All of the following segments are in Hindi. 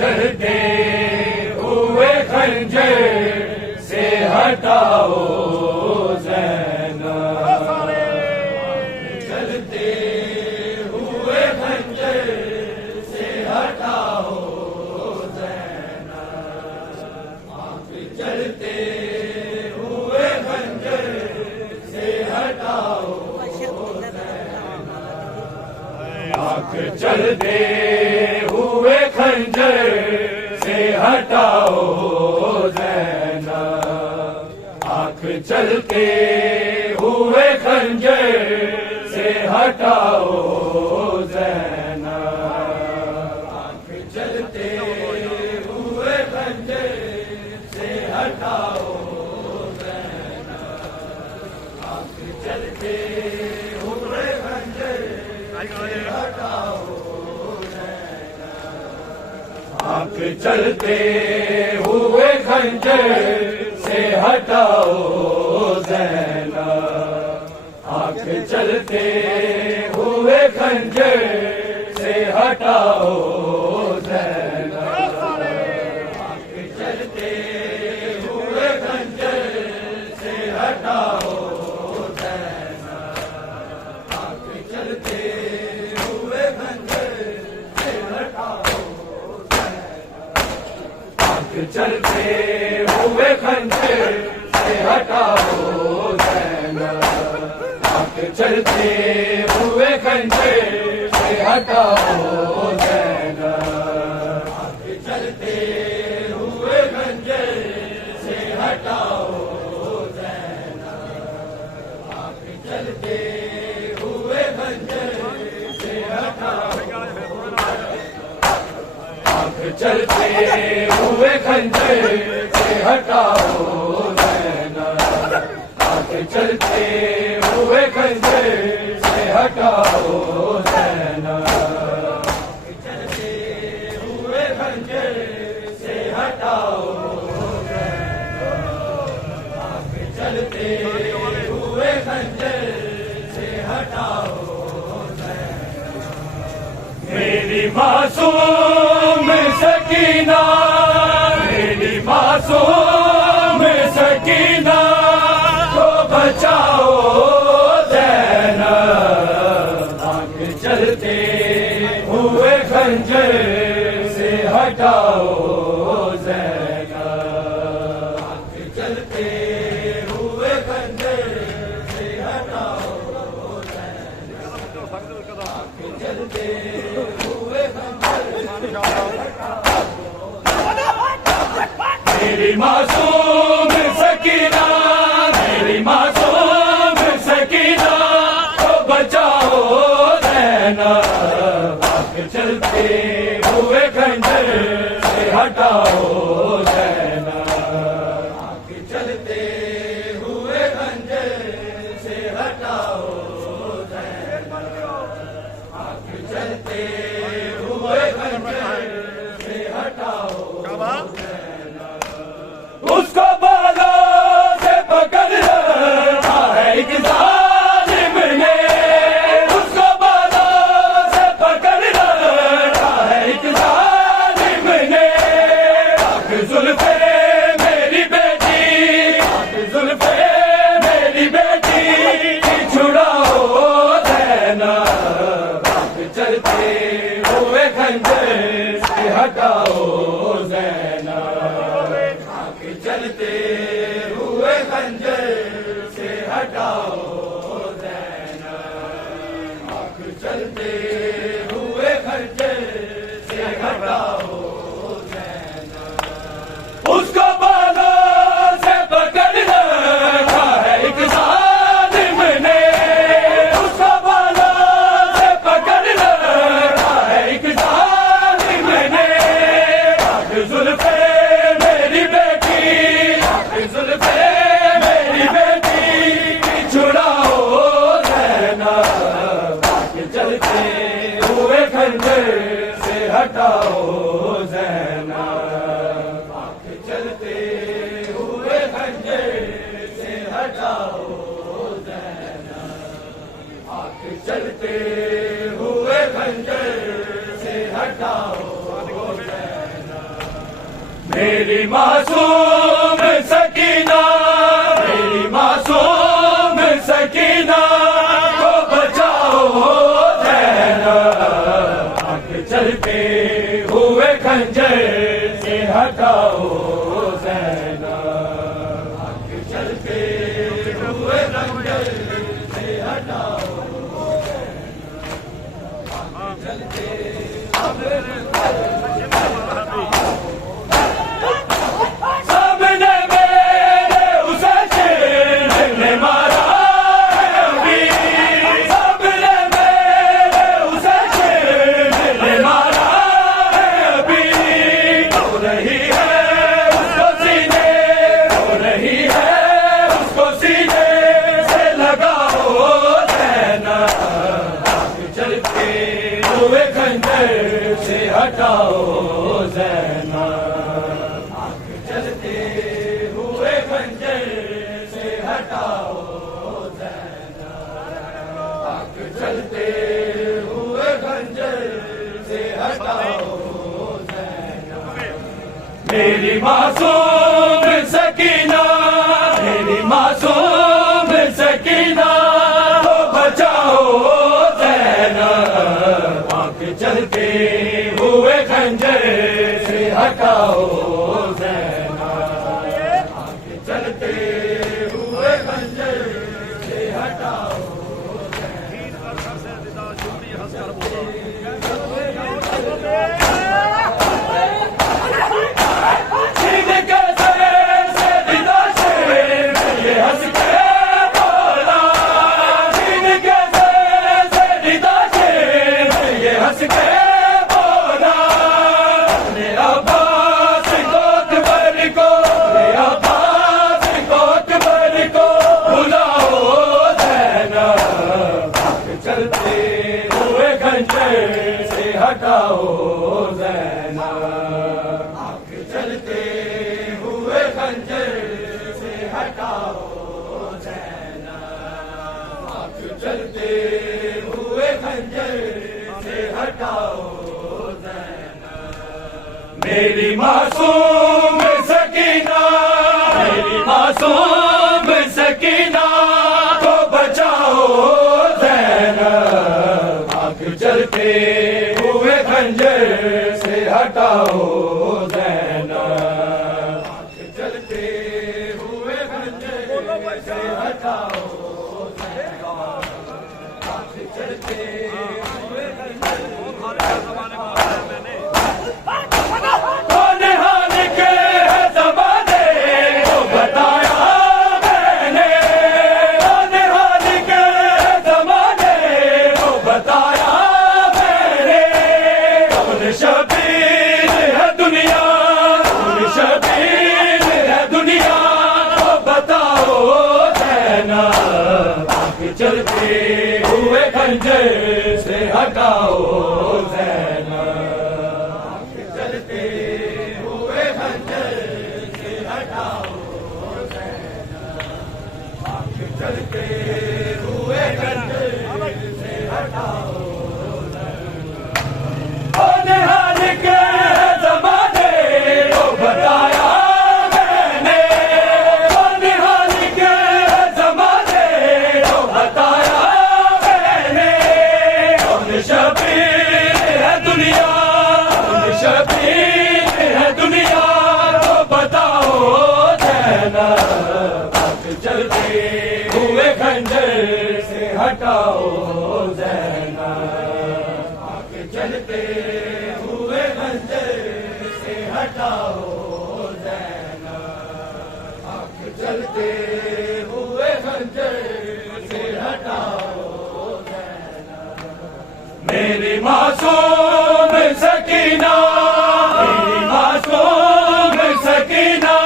चलते हुए खंजर से हटाओ ज़ैनब, चलते हुए खंजर से हटाओ ज़ैनब, आँख चलते हुए खंजर से हटाओ ज़ैनब, आँख चलते हुए खंजर से हटाओ ज़ैनब, आँख चलते हुए खंजर से हटाओ ज़ैनब, आँख चलते हुए खंजर से हटाओ ज़ैनब, आँख चलते हुए खंजर से हटाओ, आँख चलते हुए खंजर से हटाओ ज़ैनब, आँख चलते हुए खंजर से हटाओ ज़ैनब, आँख चलते हुए खंजर से हटाओ ज़ैनब, आँख चलते हुए खंजर से हटाओ, चलते हुए खंजर से हटाओ ज़ैनब, आँख चलते हुए खंजर से हटाओ ज़ैनब, आँख चलते हुए खंजर से हटाओ ज़ैनब, आँख चलते हुए खंजर से हटाओ, आँख चलते हुए खंजर से हटाओ ज़ैनब, आँख चलते हुए खंजर से हटाओ ज़ैनब, चलते हुए खंजर से हटाओ ज़ैनब, आँख चलते हुए खंजर से हटाओ ज़ैनब, मेरी मासूम सकीना, मेरी मासूम सकीना को बचाओ ज़ैनब, आँख चलते हुए खंजर से हटाओ ज़ैनब, आँख चलते हुए खंजर से हटाओ ज़ैनब, आँख चलते हुए खंजर से हटाओ, मेरी मासूम सकीना, मेरी मासूम सकीना को बचाओ ज़ैनब, आँख चलते हुए खंजर से हटाओ ज़ैनब, आँख चलते हुए खंजर से हटाओ ज़ैनब, आँख चलते हुए खंजर से हटाओ, उसको बालों से पकड़ रखा है एक जालिम ने, उसको बालों से पकड़ रखा है एक जालिम ने, आँख जुल्फे मेरी बेटी, आँख जुल्फे मेरी बेटी छुड़ाओ ज़ैनब, आँख चलते हुए खंजर से हटाओ ज़ैनब, चलते हुए खंजर से हटाओ ज़ैनब, आँख चलते हुए खंजर से हटाओ ज़ैनब, उसको बालों से पकड़ रखा है एक जालिम ने, उसको बालों से पकड़ रखा है एक जालिम ने, आँख जुल्फे मेरी बेटी, आँख चलते हुए खंजर से हटाओ मेरी मासूम सकीना, मेरी मासूम सकीना को बचाओ ज़ैनब, आगे चलते हुए खंजर से हटाओ ज़ैनब, आगे चलते हुए खंजर से हटाओ ज़ैनब, आगे चलते हटाओ ज़ैनब, आगे चलते हुए खंजर से हटाओ ज़ैनब, आगे चलते हुए खंजर से हटाओ ज़ैनब, मेरी मासूम सकीना, मेरी मासूम सकीना को बचाओ ज़ैनब, आगे चलते हुए खंजर से हटाओ ज़ैनब, आगे चलते हुए खंजर से हटाओ हटाओ ज़ैनब, आगे चलते हुए खंजर से हटाओ ज़ैनब, आगे चलते हुए खंजर से हटाओ ज़ैनब, मेरी मासूम सकीना, मेरी मासूम सकीना को बचाओ ज़ैनब, आगे चलते खंजर से हटाओ ज़ैनब, आगे चलते हुए खंजर से हटाओ ज़ैनब, आगे चलते हुए खंजर कौन हाल के ज़माने को बताया मैंने, कौन हाल के ज़माने को बताया शबीर है दुनिया, शबीर है दुनिया को बताओ ज़ैनब, आगे चलते हुए खंजर से हटाओ ज़ैनब, आगे चलते हुए खंजर से हटाओ ज़ैनब, आगे चलते हुए खंजर से हटाओ हाल के ज़माने को बताया मैंने, कौन हाल के ज़माने को बताया मैंने, कौन शबीर है दुनिया, कौन शबीर है दुनिया को बताओ ज़ैनब, आगे चलते हुए खंजर से हटाओ ज़ैनब, आगे चलते हुए खंजर से हटाओ ज़ैनब, आगे चलते हुए खंजर से हटाओ ज़ैनब, मेरी मासूम सकीना, मेरी मासूम सकीना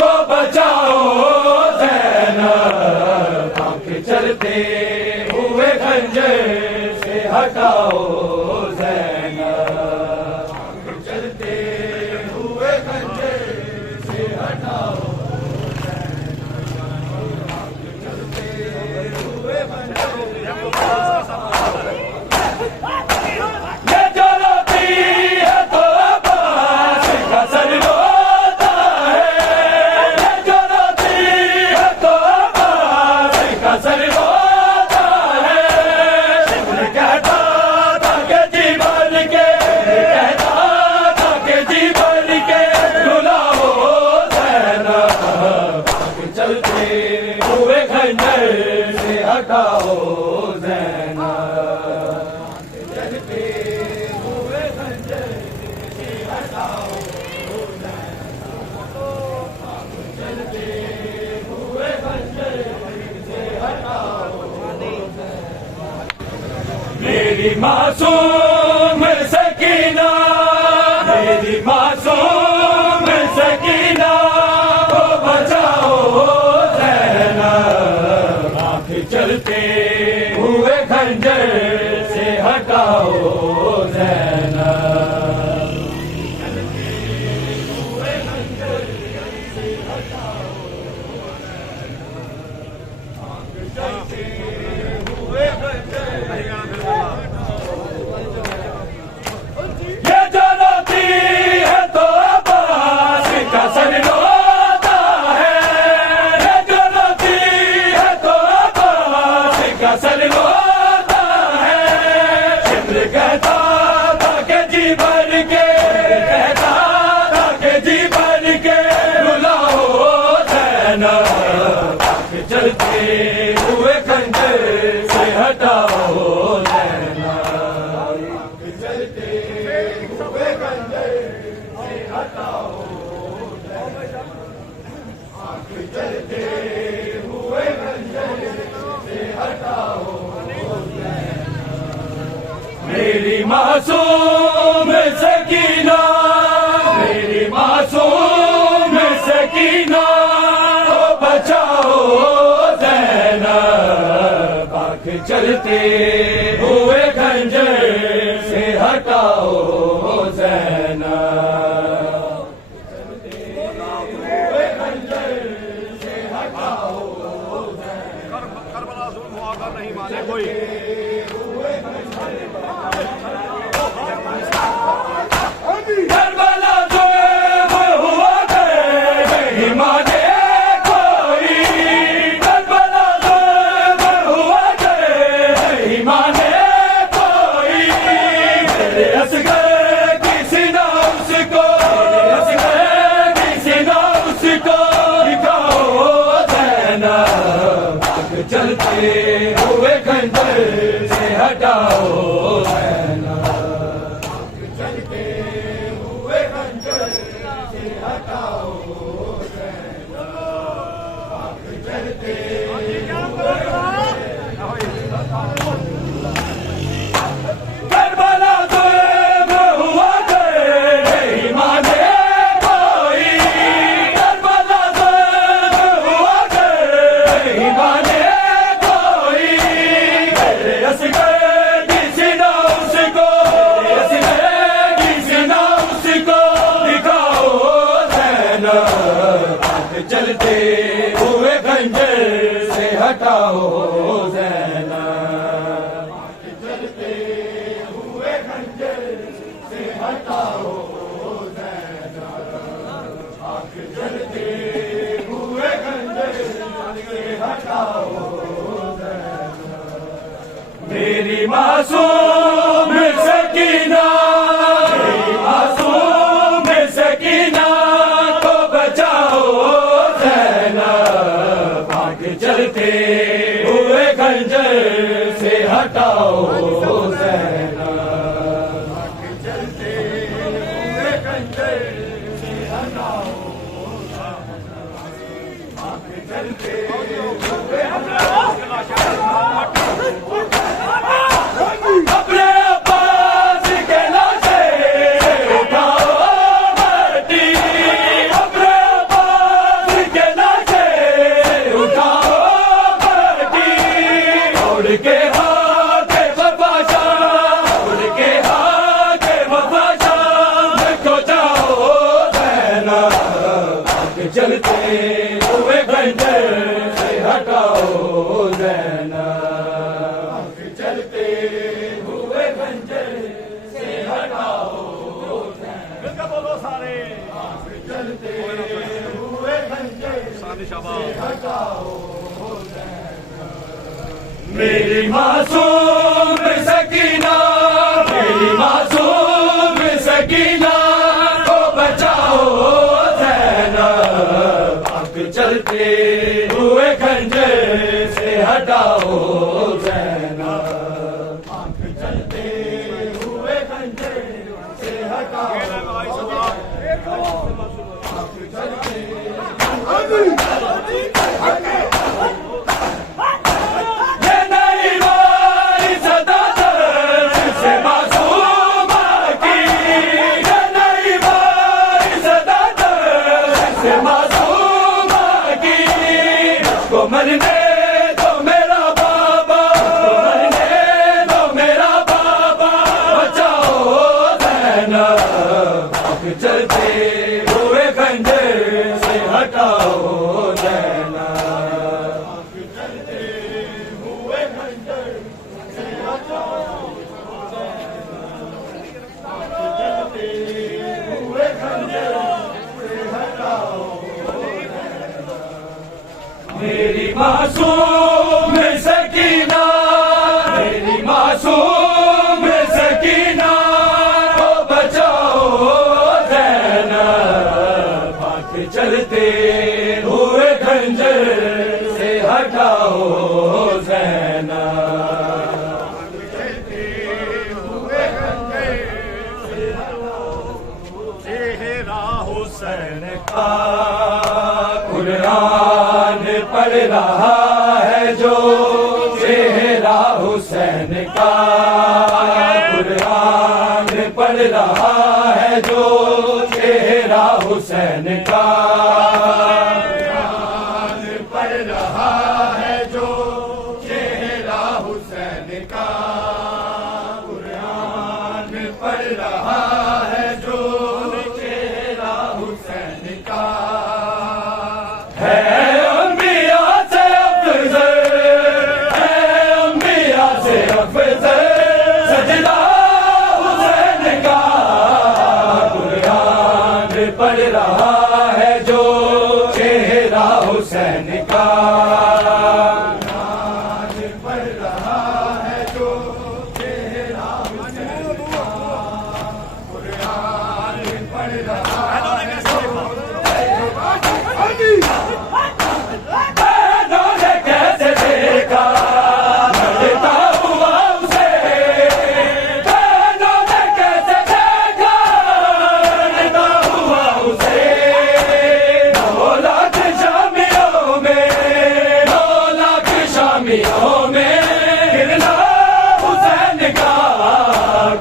को बचाओ ज़ैनब, आगे चलते हुए खंजर से हटाओ ज़ैनब, आगे चलते हुए खंजर से हटाओ ज़ैनब, आगे चलते हुए खंजर हटाओ ज़ैनब। चलते हुए खंजर से हटाओ ज़ैनब, चलते हुए खंजर से हटाओ ज़ैनब। मेरी मासूम सकीना, मेरी मासूम सकीना को बचाओ ज़ैनब, आँख चलते हुए खंजर से हटाओ ज़ैनब। चलते हुए खंजर से हटाओ ज़ैनब, आँख चलते हुए खंजर से हटाओ। ये जलाती है तो अब्बास का सर रोता है, ये जलाती है तो अब्बास का सर रोता है। चित्र कहता था कि जी भर के, कहता था कि जी भर के रुलाओ ज़ैनब, चलते हुए खंजर से हटाओ ज़ैनब, चलते हुए खंजर से हटाओ ज़ैनब, आँख चलते हुए खंजर से हटाओ ज़ैनब। मेरी मासूम सकीना, मेरी मासूम सकीना को बचाओ ज़ैनब, आँख चलते हुए खंजर से हटाओ ज़ैनब, चलते हुए खंजर से हटाओ ज़ैनब। करबला जुल्म हुआ अगर नहीं माने कोई, करबला जुल्म हुआ अगर नहीं माने कोई, करबला जुल्म हुआ अगर नहीं माने कोई। मेरे असगर की सीना उसको, मेरे असगर की सीना उसको दिखाओ ज़ैनब, आँख चलते हुए खंजर से हटाओ ज़ैनब, चलते हुए खंजर से हटाओ ज़ैनब, चलते करबला जुल्म हुआ अगर नहीं माने कोई, करबला जुल्म हुआ अगर नहीं माने कोई। मेरे असगर की सीना उसको, मेरे असगर की सीना उसको दिखाओ ज़ैनब, आँख चलते हुए खंजर से हटाओ ज़ैनब, चलते हुए खंजर से हटाओ ज़ैनब, आँख चलते हुए खंजर से हटाओ ज़ैनब। मेरी मासूम सकीना, मेरी मासूम सकीना को बचाओ ज़ैनब, आँख चलते हुए खंजर से हटाओ ज़ैनब, आँख चलते हुए खंजर से हटाओ ज़ैनब, आँख चलते हुए अपने अब्बास के लाशे उठाओ माटी, अपने अब्बास के लाशे उठाओ माटी। उड़ के हाथ वफा शाम, उड़ के हाथ वफा शाम को जाओ ज़ैनब, आँख चलते हुए खंजर से हटाओ ज़ैनब, चलते हुए खंजर से हटाओ ज़ैनब। मिलकर बोलो सारे, चलते हुए खंजर सादी से शाबाश। हटाओ ज़ैनब। मेरी मासूम सकीना, मेरी मासूम सकीना को बचाओ ज़ैनब, आँख चलते हुए खंजर से हटाओ ज़ैनब, आंख चलते हुए खंजर से हटाओ ये नई वाली सदा दर्द से मासूमा की, ये नई वाली सदा दर्द से मासूमा की, को मरने दो मेरा बाबा, मरने दो मेरा बाबा, बचाओ ज़ैनब, आंख चलते हुए खंजर से हटाओ ज़ैनब, आंख चलते हुए खंजर से हटाओ ज़ैनब, आंख चलते हुए खंजर से हटाओ मेरी मासूम सकीना, मेरी मासूम सकीना को बचाओ ज़ैनब, आंख चलते हुए खंजर से हटाओ ज़ैनब, आंख चलते हुए खंजर से हटाओ चेहरा हुसैन का, कुरान पढ़ रहा है जो चेहरा हुसैन का, कुरान पढ़ रहा है जो चेहरा हुसैन का, कुरान पढ़ रहा है जो चेहरा हुसैन का, कुरान पढ़ रहा है जो चेहरा हुसैन का, है अंबिया से अफजल, है अंबिया से अफजल, सजदा हुसैन का, कुरान पढ़ रहा है जो चेहरा हुसैन का, कुरान पढ़ रहा है जो चेहरा हुसैन का, कुरान पढ़ रहा है पैदों ने कैसे देखा मरता हुआ उसे, पैदों ने कैसे देखा मरता हुआ उसे, 9 लाख शामियों में, 9 लाख शामियों में गिरना हुसैन का,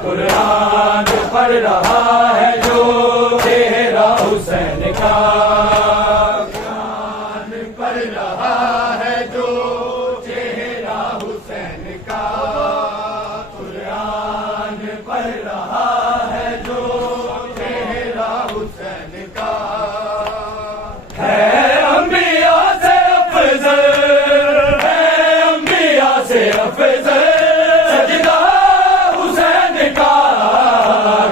कुरान पढ़ रहा है जो चेहरा हुसैन का, पढ़ रहा है जो चेहरा हुसैन का, कुरान पढ़ रहा है जो चेहरा हुसैन का, है अंबिया से अफजल, है अंबिया से अफजल, सजदा हुसैन का,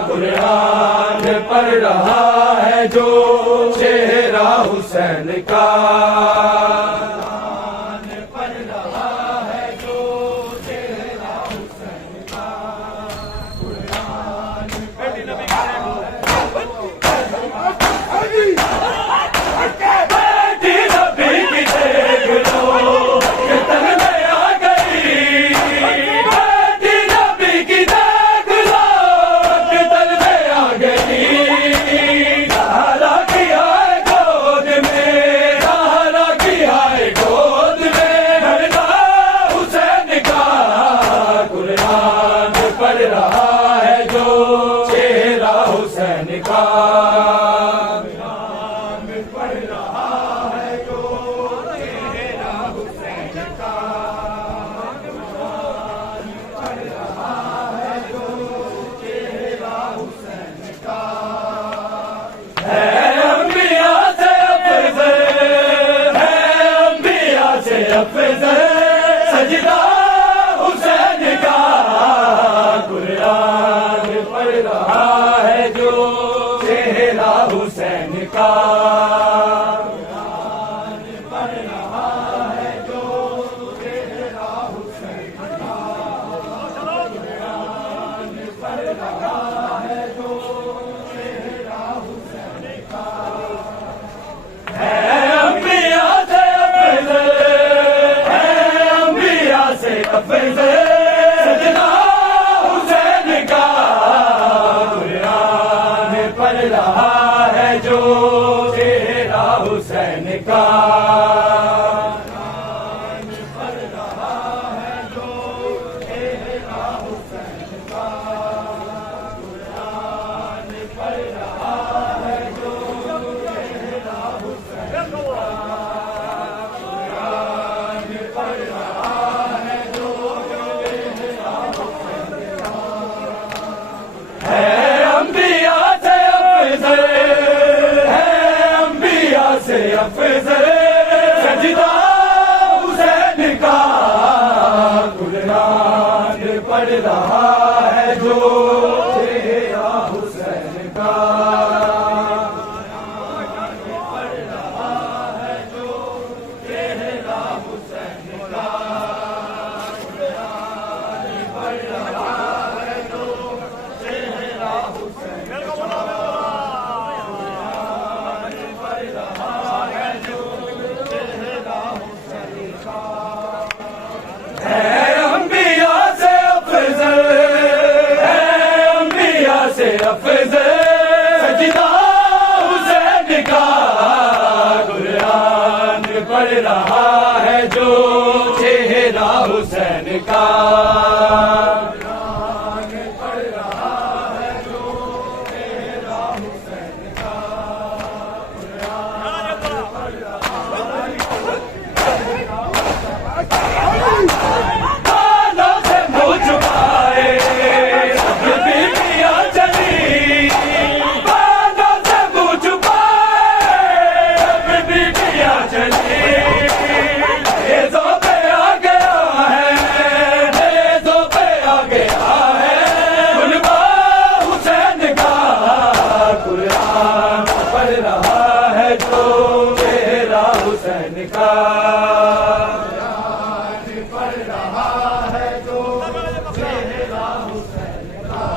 कुरान पढ़ रहा है जो चेहरा हुसैन का, कुरान पढ़ रहा है जो चेहरा हुसैन का, कुरान पढ़ रहा बेटी नबी की देख लो कि तन में आ गई, बेटी नबी की देख लो कि तन में आ गई, सहारा किया है गोद में, सहारा किया है गोद में, धरना हुसैन का, कुरान पढ़ रहा है जो चेहरा हुसैन का, कुरान पढ़ रहा है जो चेहरा हुसैन का, कुरान पढ़ रहा है जो चेहरा हुसैन का, है अंबिया से अफजल, है अंबिया से अफजल, सजदा हुसैन का, कुरान पढ़ रहा है जो चेहरा हुसैन का, कुरान पढ़ रहा है जो चेहरा हुसैन का, कुरान पढ़ रहा है जो चेहरा हुसैन का, है अंबिया से अफजल, है से अफजल सजदा हुसैन का कुरान पढ़ रहा है जो चेहरा हुसैन का पढ़ रहा है जो चेहरा हुसैन का पढ़ रहा है जो चेहरा हुसैन से अफजल सजदा हुसैन का कुरान पढ़ रहा है जो चेहरा हुसैन का पढ़ रहा है जो चेहरा हुसैन का कानों से मुँह छुपाए हुसैन का पढ़ रहा है जो चेहरा हुसैन का पढ़ रहा है जो चेहरा हुसैन का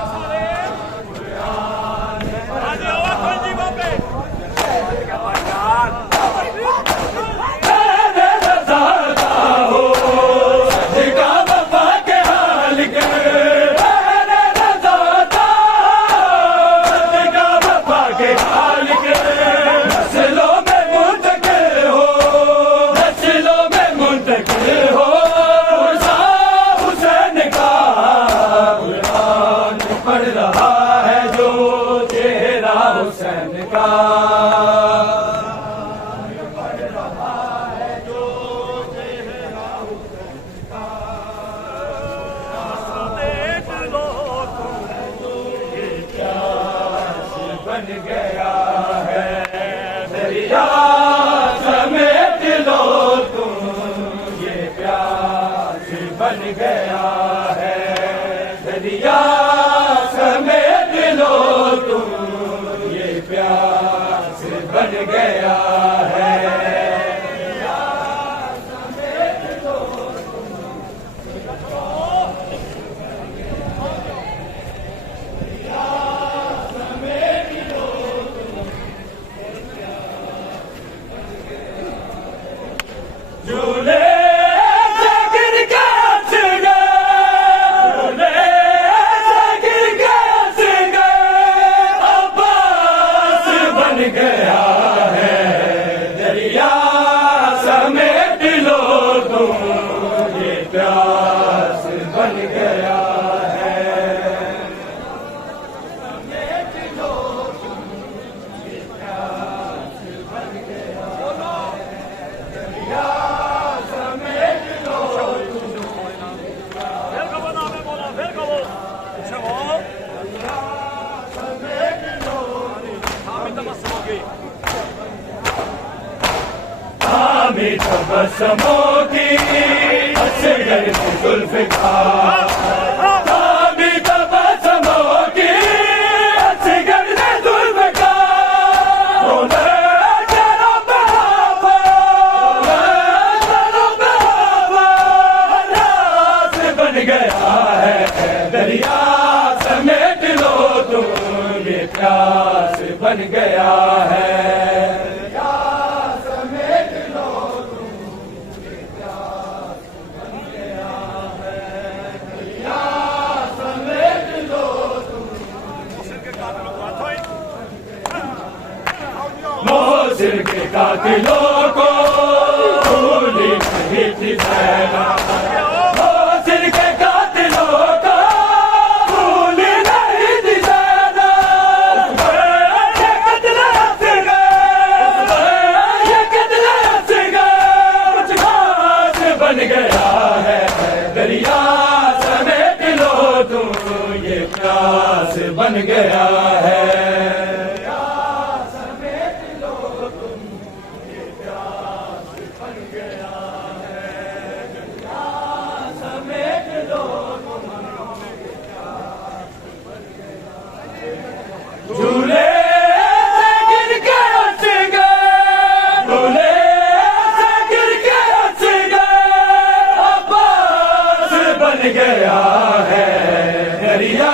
पढ़ रहा है जो चेहरा हुसैन का देख लो ये प्यास बन गया है दरिया समेट लो तुम ये प्यास बन गया है दरिया समेट लो तुम ये प्यास बन गया है समेट लो समेट लो झूले गया है दरिया समेट लो तुम ये प्यास बन गया है समेट लो तुम ये प्यास बन गया दरिया समेट लो तुम तबस्सुमों की असगर जुल्फ़िकार तबस्सुमों की असगर जुल्फ़िकार रास बन गया है दरिया समेट लो तुम ये प्यास बन गया है मोहसिन के कातिलों को तेरी सेना मोहसिन के कातिलों का भूल नहीं दी सेना ये कत्ल असगर ये कत्ल असगर कुछ खास बन गया है दरिया समेट लो तुम ये प्यास बन गया है झूले से गिर के हंस गए झूले से गिर के हंस गए अब्बास बन गया है दरिया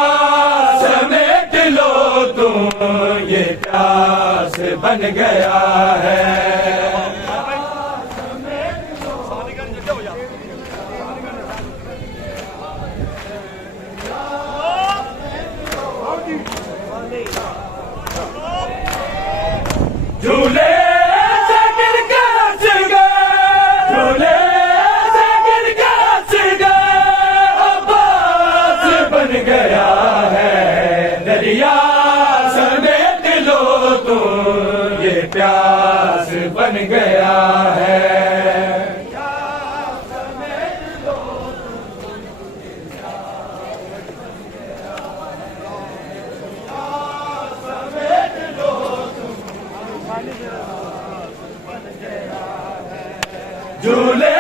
समेट लो तुम ये प्यास बन गया है झूले से गिर के हंस गए झूले से गिर के हंस गए अब्बास बन गया है दरिया समेट लो तुम ये प्यास बन गया है झूले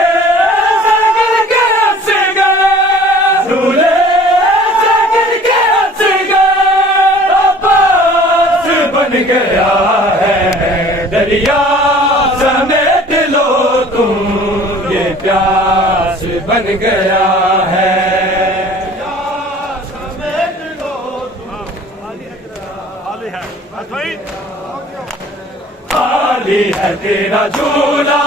से गिर के हंस गए झूले से गिर के हंस गए अब्बास बन गया है दरिया समेट लो तुम ये प्यास बन गया है खाली है तेरा झूला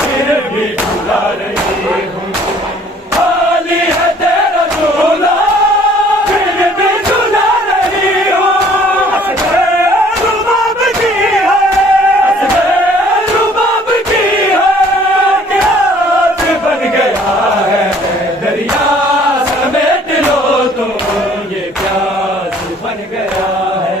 फिर भी झूला रही हूँ खाली है तेरा झूला फिर भी झूला रही हूँ रुबाब की है रुबाब की है प्यास बन गया है दरिया समेट लो तुम ये प्यास बन गया है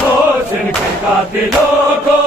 मोहसिन के कातिलों को